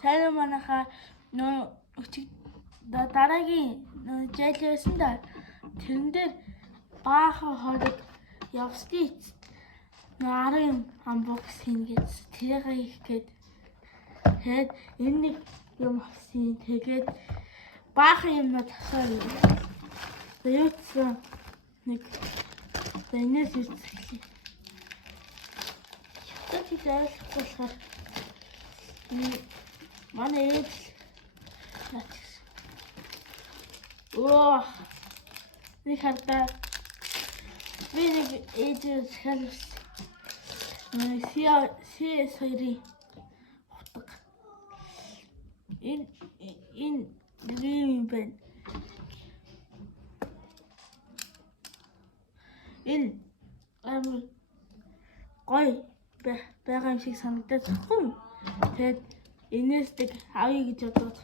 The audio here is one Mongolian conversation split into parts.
сайн манайха нөө дараагийн жайлсан да тэрэн дээр баахан хорог явсны 10 амбокс хийн гэж тэрийг хийх гээд тэгээд энэ нэг юм авсан. Тэгээд баахан юмнууд авсан. Яйцсан нэг энэс үзлээ. Тэд ойлгох болохоор манай ээж оо нэг хардаа би нэг ээж хэлсэн. CS2-ийн утга энэ юм байна. Энэ амар гоё байгаа юм шиг санагдаж байна. Тэгээд энэс тэг авъя гэж бодоод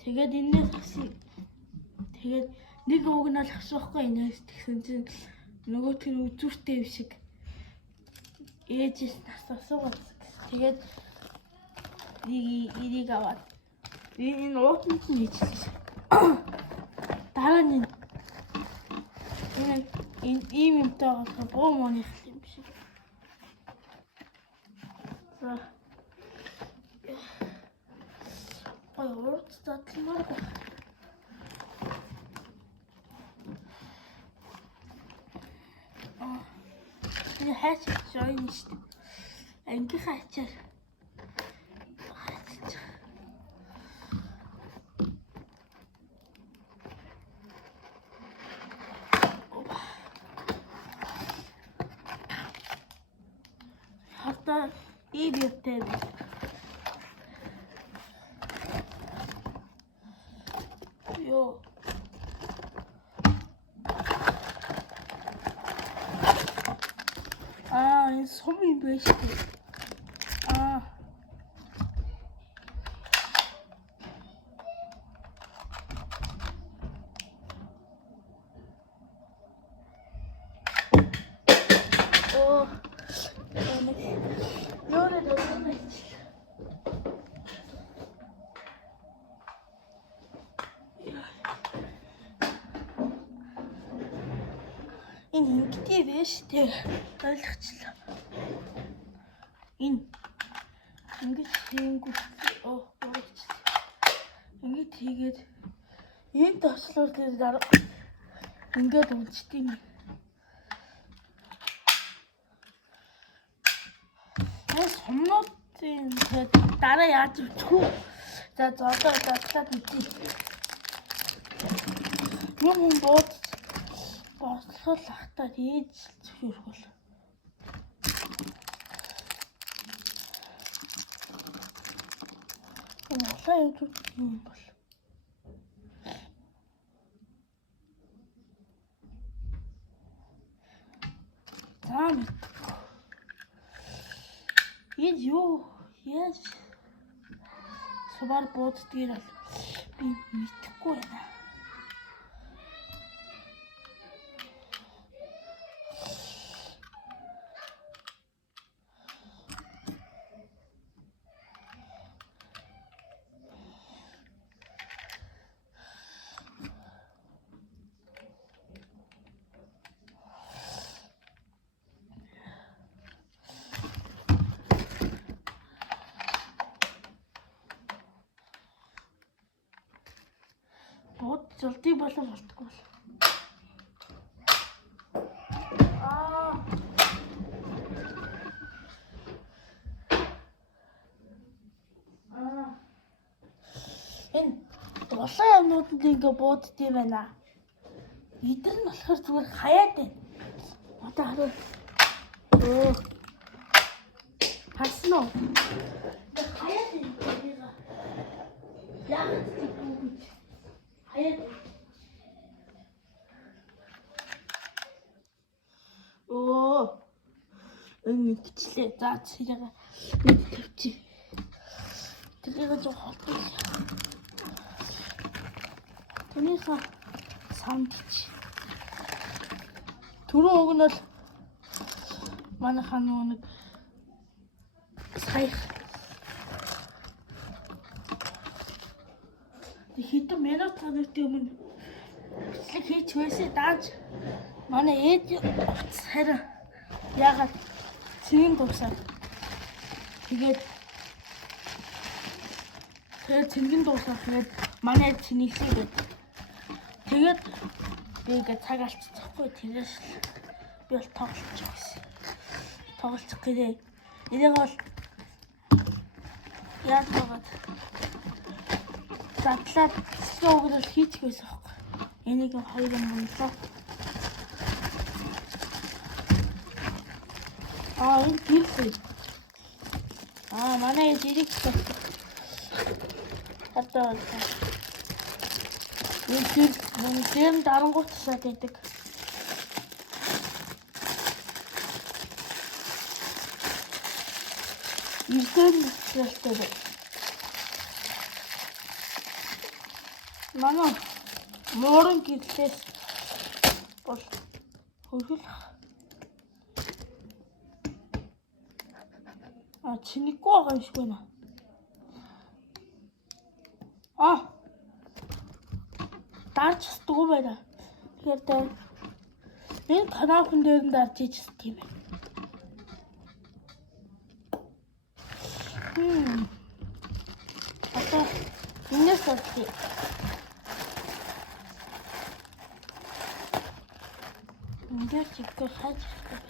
тэгээд энэс авсан. Тэгээд нэг уг нь л авсахгүй энэс тэгсэн чинь нөгөөх нь үзүүртэй юм шиг ээжээс нас асуугаад тэгээд энийг аваад энэ уутанд нь хийчихлээ. Дараа нь энэ ийм юмтай болохоор боо моных юм шиг. За урд задлмаар энэ хайч жойн шүү дээ. Анги хайчаар хата идиоттэй ёо энэ сум юм биш үү? Энэ ингэдэг биш тэг ойлгочлаа. Энэ ингэж хийнгүү ингэж хийгээд энэ тослоор дээр дараа ингээд унцдаг юм. Сумнуудын дараа яаж өчхөө. За одоо дадлаад үгүй. Юм бод бослол ахтаа ээж зөвхөрх бол. Улаан юм бол. Зам. Юу яаж сувар боддгийг би мэдэхгүй байна. Золтыг болон болтгүй бол. Энэ дулаан юмнуудад ингээ буудд юм байна. Эдгээр нь болохоор зүгээр хаяад байна. Одоо харуу. Харсан уу? Хаяад байна. Яг хаяад. Энэ бичлээ. За цэгээ нэг тавьчих. Тэрийг жоо холбоо. Тэнийхээ сандч. Түрүү уг нь бол манайхаа нэг сая хэдэн минут хоногт өмнө бичлэг хийж байсан дааж манай ээж харин ягаад цэгийн дуусаад тэгээд цэнгэн дуусаад тэгээд манай цэнийхлээ тэгээд би ингээ цаг алдчихгүй тэрээс би бол тоглолцох гэсэн. Тоглолцох гэдэг. Энийг бол яаж байгаад задлаад цэцгийн уграл хийчих байсан байхгүй. Энийг хоёр юм боллоо. Энэ гэрэл. Манай эдийг одоо энэ дарангуут тасаад байдаг. Ирсэн зүйлтэй. Манай морон гэрлээс бол хөргөлөх. Чинийгүй байгаа юм шиг байна. Дарж чаддгүй байна. Тэгэхээр энэ канал хүн дээр нь дарж иж чаддаг юм байна. Одоо энэс болчих. Эндээс чигтэй хайж хэрэгтэй.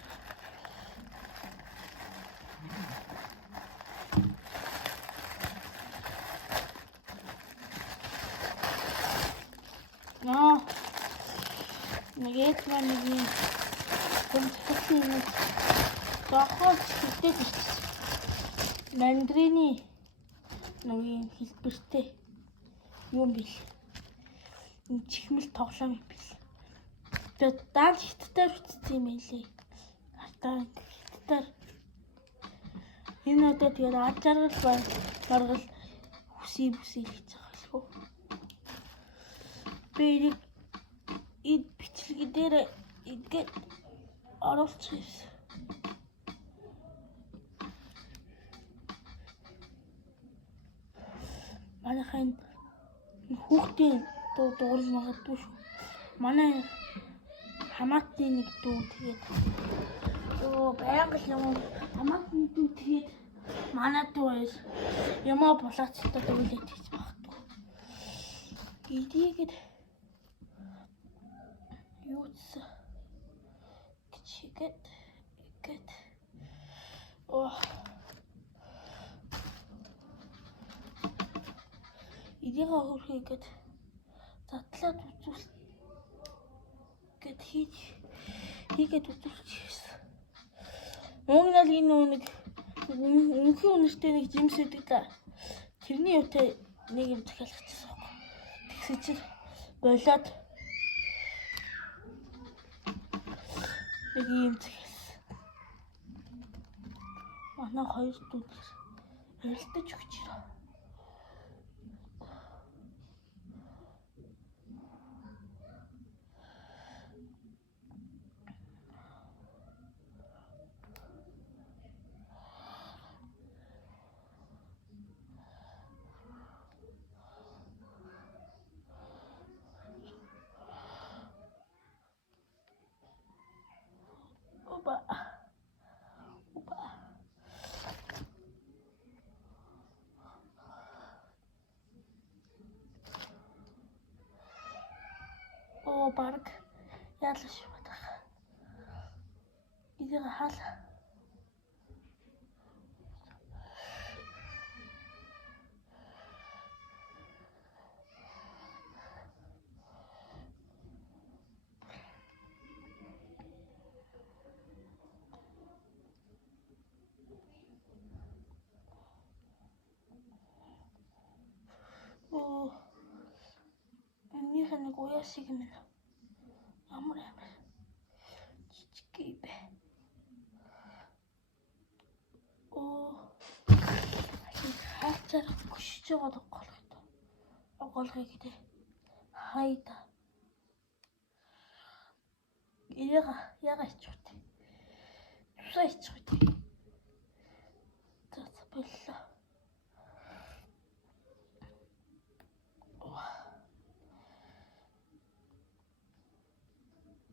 Нэгэт мангийн компьютерийн нэг гахал хэвдэж ирсэн. Мандрины нэг хэлбэртэй юм бил. Энэ чихмэл тоглоом юм бил. Тэгээд даал хиттээр үтцсэн юм байлээ. Артаа хиттээр энэ одоо тэгээд ажаргал баргал хүсий хийж байгаа л хөө. Би энэ бичлэг дээр ингээд оруулчих. Манайхын хүүхдийн дуу дуурал магадгүй шүү. Манай хамаатны нэг дүү тэгээд байнга юм хамаатны дүү тэгээд манай дүү ямаа булаацтай дуулаад хийж багтгүй. Идийгэд юуц чигэт идига хөрхийгээд затлаад үзүүл гэд хийгээд үзүүлчихсэн. Угнал энэ нэг өнхөн үнэртэй нэг жимс өгдөг та. Тэрний юутай нэг юм захиалчихсан байхгүй. Тэгсэн чинь болоод нэг юм захиалсан. Манай хоёр дүү ярилдаж өгч ирээ. Бараг яалаш батах. Идийг хаал. Энийх нэг уяа шиг юм байна. Амар жижиг бэ. Хацаар гүшиж байгаа голгой. Голгой гэдэг. Хайда. Яга ичвэ. Тусаа ичвэ. За боллоо.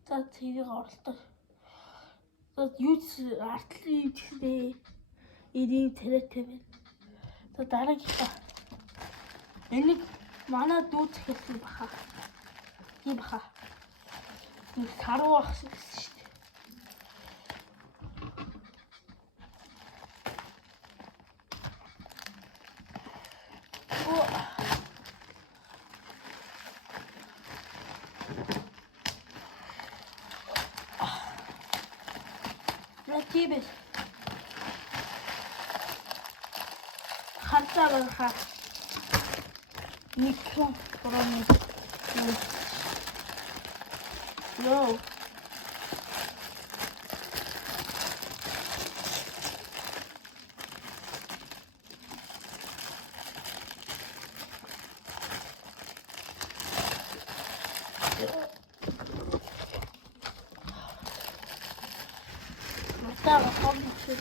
За тэрийг оролдоо. За юу артлын ивчтэй. Энийг тариатай байна. За дараагийнхаа. Энийг манай дүү захиалсан баха. Тийм баха. Нэг саруу ах шиг гэсэн шүү дээ. Natibes. Харцаа хаа. Микро програм. Йоо. Mataba kommt schon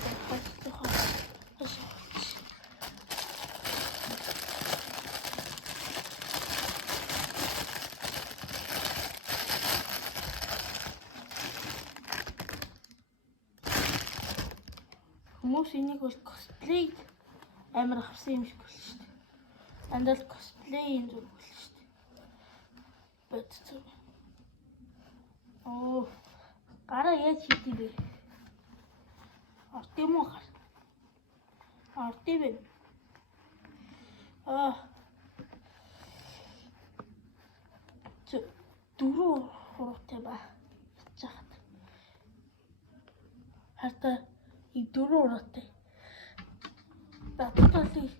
Хүмүүс энийг бол cosplay амар авсан юм шиг болно шүү дээ. Андал cosplay-ийн зүг болно шүү дээ. Бод. Оо, гараа яаж хийдий бэ? Артем уу гар. Артем. Дөрөв хуруутай ба. Чахад. Хартаа и дөрөв хуруутай. Баталыг 5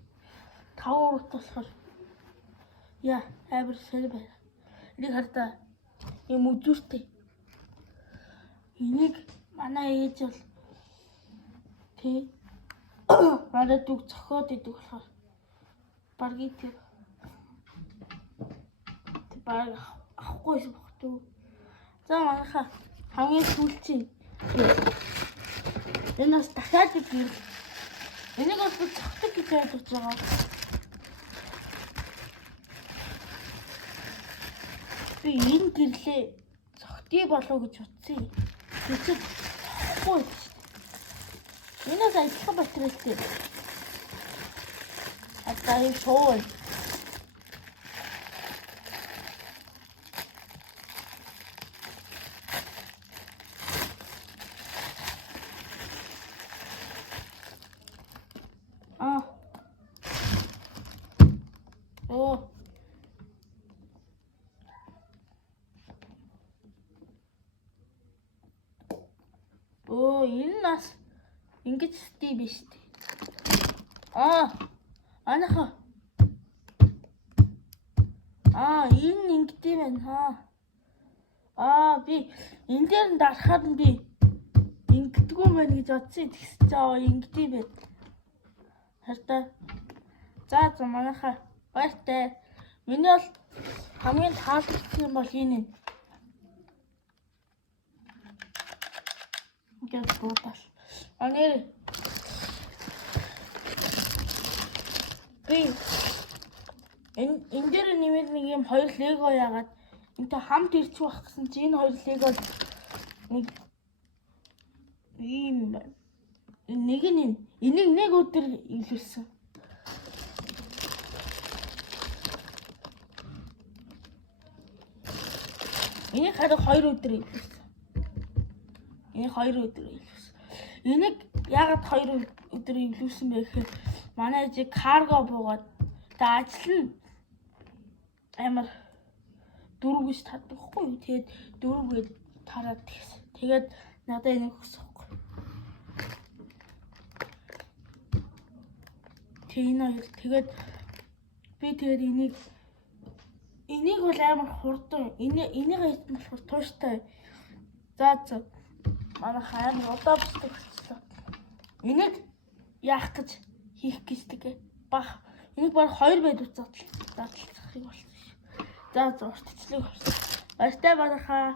хуруутай болохоор яа, амар сайн байна. Энийг хартаа юм үзүүртэй. Энийг манай ээж бол тий манай дүүг зохиод идэг болохоор баргийн тэр баг авахгүйсэн бох дүү. За манайха хамгийн сүүлчийн энэ бас дахиад нэг энийг бол зохидог гэж ойлгож байгаа. Би энэ гэрлээ зохитой болов гэж утсан. Тэцэд ахгүй. Энэс ажлах батарейтэй. Атаа юм шоу. Энэ нас ингэж стив биш үү? Анаха. Энэ ингэдэм байна. Би энэ дээр нь дарахад нь би ингэдэггүй мэн гэж бодсон. Тэгсэн чинь ингэдэм байна. Хартаа. За манайха баяртай. Миний бол хамгийн таалагдсан юм бол энэ. Ингээд бодож. Анер би энэ дээр нэмээд нэг юм 2 лего яагаад энтэй хамт ирчих байх гэсэн чи энэ 2 лего нэг ийм байна. Нэг нь энийг нэг өдөр илүүлсэн. Энийг хараа 2 өдөр илүүлсэн. Энэ 2 өдөр илүүлсэн. Энийг яагаад 2 өдөр илүүлсэн бэ гэхээр манай ээж карго буугаад та ажил нь амар 4 гэж татдаггүй юу? Тэгээд 4 гээд тараад тэгсэн. Тэгээд надад энийг өгсөхгүй. Тэгээд би энийг бол амар хурдан. Энийг хийх болохоор тууштай. За манай хайр удаа босдог болчихлоо. Энийг яах гэж хийх гэждэг бах. Энийг баг 2 байд уцаадлахыг болсон. За уртчлыг болсон. Баяртай манайхаа.